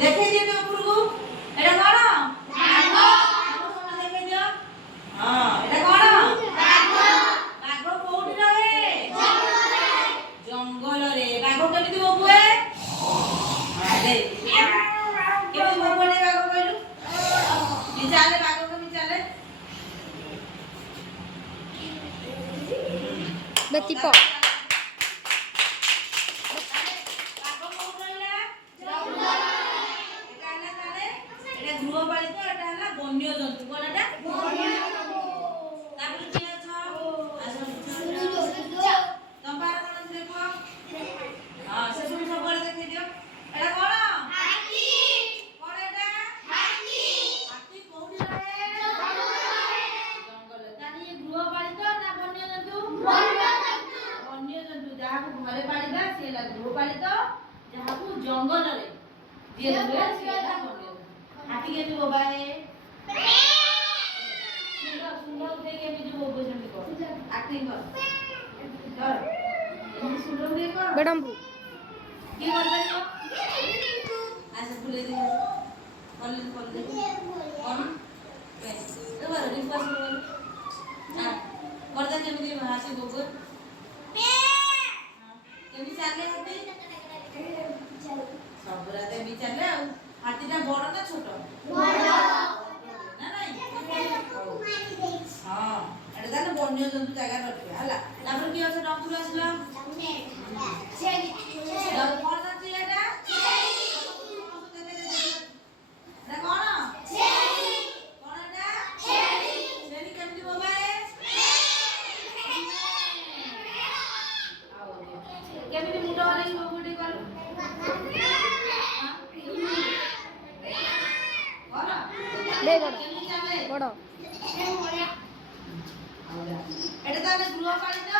देखै दियो तो उपरକୁ एटा कोन बाघ समस्त देखै दियो हां एटा कोन बाघ कोउठी रहे जंगल रे बाघ केमिति बोबुए दे केमिति बोबुए बाघ कहलु नि चाले बाघ केमिति चाले बेतिप गृहपालित एटा हला वन्य जंतु कोन एटा वन्य जंतु तापर किया छ तंबार कोन देखो हां से सब बड़े देखि दियो एटा कोन हाथी कोन एटा हाथी हाथी कोउठी रहे जंगल तानी गृहपालित ना वन्य जंतु वन्य जंतु जहा को घरे पालिबा से ला गृहपालित जहा को जंगल रे जे हुए से ला वन्य हाथी के जो बाए सुंदर सुंदर उठे के भी जो बोबो जमी को एक्टिंग कर ये सुंदर उठे को मैडम की कर बनी को ऐसे भूले दे कॉल दे कौन तो बार रिक्वेस्ट कर हां कर दे केमी हाथी बोबो केमी चले हाथी सब राते भी चले हाथीटा बड़ ना छोट बड़ ना नहीं हां एटा दान वन्य जंतु जगह रखे हला तापर की আছে डॉक्टर আসলা छेली कोन আছে এটা এটা কোন छेली কোন এটা छेली छेली কেমনি বাবাए आओ কেমনি মুটা বানাই বগুটি কর ले बड़ এটা তাহলে গৃহপালিত